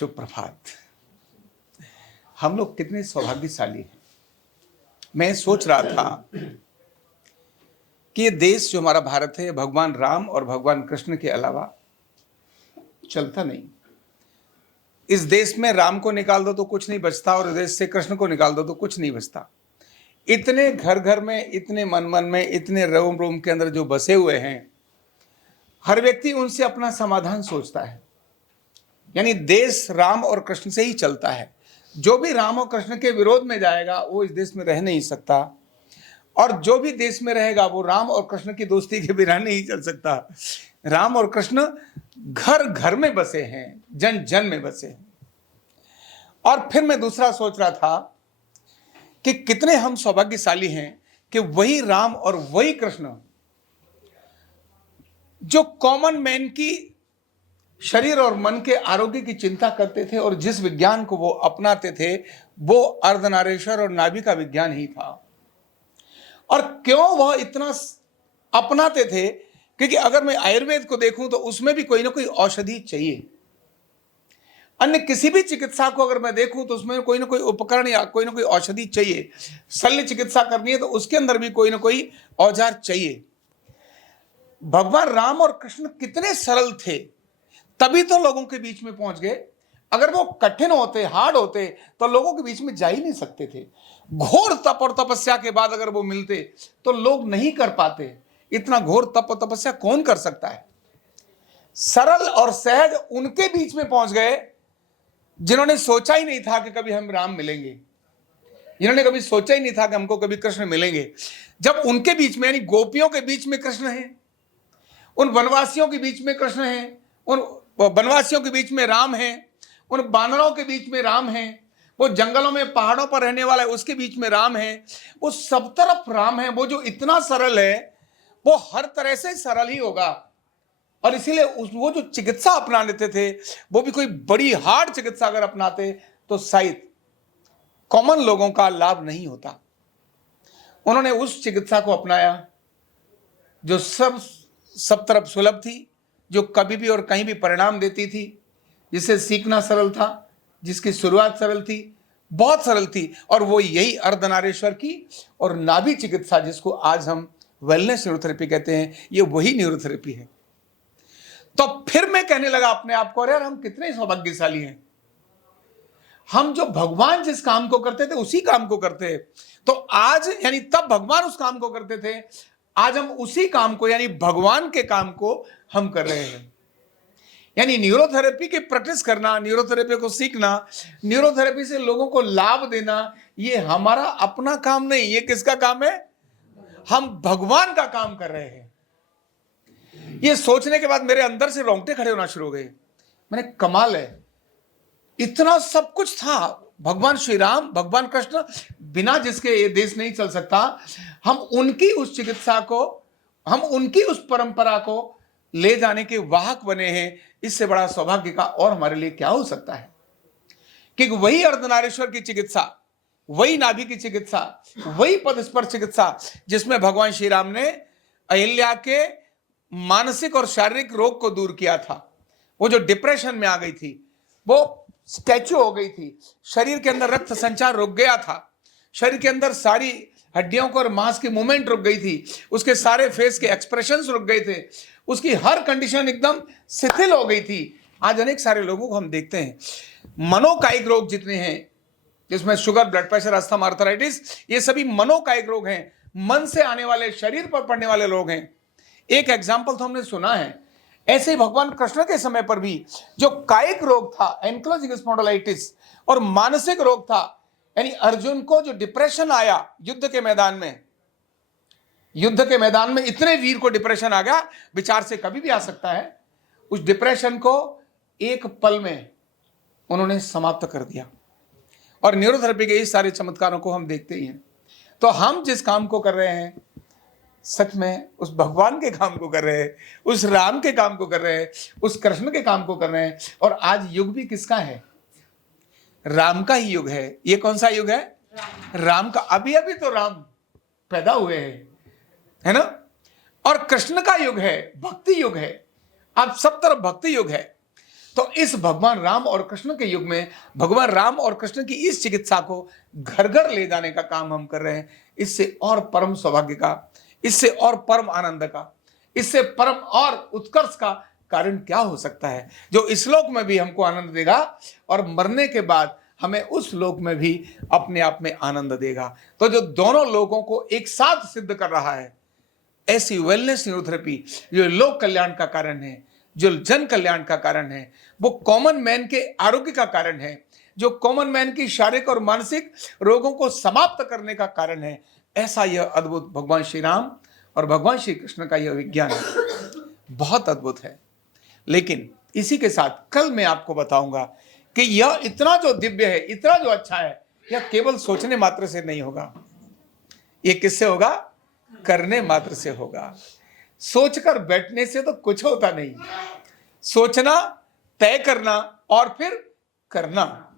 शुभ प्रभात। हम लोग कितने सौभाग्यशाली हैं। मैं सोच रहा था कि ये देश जो हमारा भारत है, भगवान राम और भगवान कृष्ण के अलावा चलता नहीं। इस देश में राम को निकाल दो तो कुछ नहीं बचता, और इस देश से कृष्ण को निकाल दो तो कुछ नहीं बचता। इतने घर घर में, इतने मन मन में, इतने रोम रोम के अंदर जो बसे हुए हैं, हर व्यक्ति उनसे अपना समाधान सोचता है। यानी देश राम और कृष्ण से ही चलता है। जो भी राम और कृष्ण के विरोध में जाएगा वो इस देश में रह नहीं सकता, और जो भी देश में रहेगा वो राम और कृष्ण की दोस्ती के बिना नहीं चल सकता। राम और कृष्ण घर घर में बसे हैं, जन जन में बसे हैं। और फिर मैं दूसरा सोच रहा था कि कितने हम सौभाग्यशाली हैं कि वही राम और वही कृष्ण जो कॉमन मैन की शरीर और मन के आरोग्य की चिंता करते थे, और जिस विज्ञान को वो अपनाते थे वो अर्धनारीश्वर और नाभि का विज्ञान ही था। और क्यों वह इतना अपनाते थे? क्योंकि अगर मैं आयुर्वेद को देखूं तो उसमें भी कोई ना कोई औषधि चाहिए। अन्य किसी भी चिकित्सा को अगर मैं देखूं तो उसमें कोई ना कोई उपकरण या कोई ना कोई औषधि चाहिए। शल्य चिकित्सा करनी है तो उसके अंदर भी कोई ना कोई औजार चाहिए। भगवान राम और कृष्ण कितने सरल थे, तभी तो लोगों के बीच में पहुंच गए। अगर वो कठिन होते, हार्ड होते, तो लोगों के बीच में जा ही नहीं सकते थे। घोर तप और तपस्या के बाद अगर वो मिलते तो लोग नहीं कर पाते। इतना घोर तप और तपस्या कौन कर सकता है? सरल और सहज उनके बीच में पहुंच गए जिन्होंने सोचा ही नहीं था कि कभी हम राम मिलेंगे, जिन्होंने कभी सोचा ही नहीं था कि हमको कभी कृष्ण मिलेंगे। जब उनके बीच में, यानी गोपियों के बीच में कृष्ण है, उन वनवासियों के बीच में कृष्ण है, उन वनवासियों के बीच में राम है, उन बानरों के बीच में राम है, वो जंगलों में पहाड़ों पर रहने वाला है उसके बीच में राम है, वो सब तरफ राम है। वो जो इतना सरल है वो हर तरह से सरल ही होगा। और इसीलिए वो जो चिकित्सा अपना लेते थे, वो भी कोई बड़ी हार्ड चिकित्सा अगर अपनाते तो शायद कॉमन लोगों का लाभ नहीं होता। उन्होंने उस चिकित्सा को अपनाया जो सब तरफ सुलभ थी, जो कभी भी और कहीं भी परिणाम देती थी, जिसे सीखना सरल था, जिसकी शुरुआत सरल थी, बहुत सरल थी। और वो यही अर्धनारीश्वर की और नाभि चिकित्सा, जिसको आज हम वेलनेस न्यूरोथेरेपी कहते हैं, ये वही न्यूरोथेरेपी है। तो फिर मैं कहने लगा अपने आप को, अरे यार हम कितने सौभाग्यशाली हैं। हम जो भगवान जिस काम को करते थे उसी काम को करते हैं। तो आज, यानी तब भगवान उस काम को करते थे, आज हम उसी काम को, यानी भगवान के काम को हम कर रहे हैं। यानी न्यूरोथेरेपी की प्रैक्टिस करना, न्यूरोथेरेपी को सीखना, न्यूरोथेरेपी से लोगों को लाभ देना, ये हमारा अपना काम नहीं। ये किसका काम है? हम भगवान का काम कर रहे हैं। ये सोचने के बाद मेरे अंदर से रोंगटे खड़े होना शुरू हो गए। मैंने, कमाल है, इतना सब कुछ था। भगवान श्री राम, भगवान कृष्ण, बिना जिसके ये देश नहीं चल सकता। हम उनकी उस चिकित्सा को, हम उनकी उस परंपरा को ले जाने के वाहक बने हैं। इससे बड़ा सौभाग्य का और हमारे लिए क्या हो सकता है? क्योंकि वही अर्धनारीश्वर की चिकित्सा, वही नाभि की चिकित्सा, वही पदस्पर्श चिकित्सा जिसमें भगवान श्री राम ने अहिल्या के मानसिक और शारीरिक रोग को दूर किया था। वो जो डिप्रेशन में आ गई थी वो स्टैच्यू हो गई थी। शरीर के अंदर रक्त संचार रुक गया था, शरीर के अंदर सारी हड्डियों को और मांस की मूवमेंट रुक गई थी, उसके सारे फेस के एक्सप्रेशंस रुक गए थे, उसकी हर कंडीशन एकदम शिथिल हो गई थी। आज अनेक सारे लोगों को हम देखते हैं, मनोकायिक रोग जितने हैं, जिसमें sugar, blood pressure, asthma, arthritis, ये सभी मनोकायिक रोग हैं। मन से आने वाले, शरीर पर पड़ने वाले रोग हैं। एक एग्जाम्पल तो हमने सुना है, ऐसे ही भगवान कृष्ण के समय पर भी जो कायिक रोग था, एंक्लोजिंग स्पॉन्डिलाइटिस, और मानसिक रोग था, यानी अर्जुन को जो डिप्रेशन आया युद्ध के मैदान में, युद्ध के मैदान में इतने वीर को डिप्रेशन आ गया, विचार से कभी भी आ सकता है। उस डिप्रेशन को एक पल में उन्होंने समाप्त कर दिया। और न्यूरोथेरेपी के इस सारे चमत्कारों को हम देखते ही हैं। तो हम जिस काम को कर रहे हैं, सच में उस भगवान के काम को कर रहे हैं, उस राम के काम को कर रहे हैं, उस कृष्ण के काम को कर रहे हैं। और आज युग भी किसका है? राम का ही युग है। ये कौन सा युग है? राम का। अभी अभी तो राम पैदा हुए हैं, है ना? और कृष्ण का युग है, भक्ति युग है। अब सब तरफ भक्ति युग है। तो इस भगवान राम और कृष्ण के युग में भगवान राम और कृष्ण की इस चिकित्सा को घर घर ले जाने का काम हम कर रहे हैं। इससे और परम सौभाग्य का, इससे और परम आनंद का, इससे परम और उत्कर्ष का कारण क्या हो सकता है, जो इस लोक में भी हमको आनंद देगा और मरने के बाद हमें उस लोक में भी अपने आप में आनंद देगा। तो जो दोनों लोगों को एक साथ सिद्ध कर रहा है, ऐसी वेलनेस न्यूरोथेरेपी जो लोक कल्याण का कारण है, जो जन कल्याण का कारण है, वो कॉमन मैन के आरोग्य का कारण है, जो कॉमन मैन की शारीरिक और मानसिक रोगों को समाप्त करने का कारण है, ऐसा यह अद्भुत भगवान श्री राम और भगवान श्री कृष्ण का यह विज्ञान है, बहुत अद्भुत है। लेकिन इसी के साथ कल मैं आपको बताऊंगा कि यह इतना जो दिव्य है, इतना जो अच्छा है, यह केवल सोचने मात्र से नहीं होगा। यह किससे होगा? करने मात्र से होगा। सोचकर बैठने से तो कुछ होता नहीं। सोचना, तय करना और फिर करना।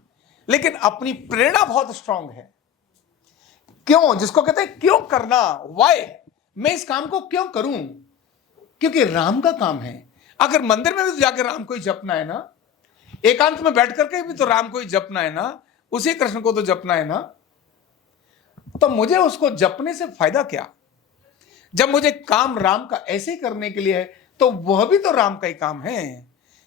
लेकिन अपनी प्रेरणा बहुत स्ट्रांग है। क्यों? जिसको कहते हैं क्यों करना, वाई, मैं इस काम को क्यों करूं? क्योंकि राम का काम है। अगर मंदिर में भी तो जाकर राम को ही जपना है ना, एकांत में बैठ करके भी तो राम को ही जपना है ना, उसी कृष्ण को तो जपना है ना, तो मुझे उसको जपने से फायदा क्या? जब मुझे काम राम का ऐसे ही करने के लिए है, तो वह भी तो राम का ही काम है,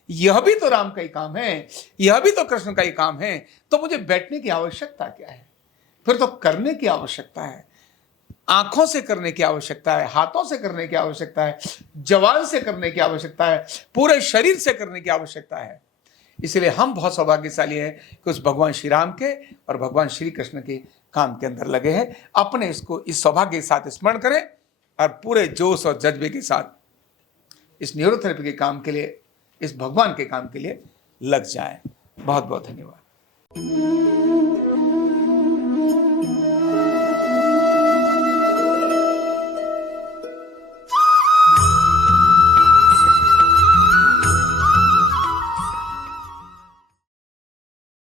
यह भी तो राम का ही काम है, यह भी तो कृष्ण का ही काम है। तो मुझे बैठने की आवश्यकता क्या है? फिर तो करने की आवश्यकता है। आंखों से करने की आवश्यकता है, हाथों से करने की आवश्यकता है, जवान से करने की आवश्यकता है, पूरे शरीर से करने की आवश्यकता है। इसलिए हम बहुत सौभाग्यशाली हैं कि उस भगवान श्री राम के और भगवान श्री कृष्ण के काम के अंदर लगे हैं। अपने इसको इस सौभाग्य के साथ स्मरण करें और पूरे जोश और जज्बे के साथ इस न्यूरोथेरेपी के काम के लिए, इस भगवान के काम के लिए लग जाएं। बहुत बहुत धन्यवाद।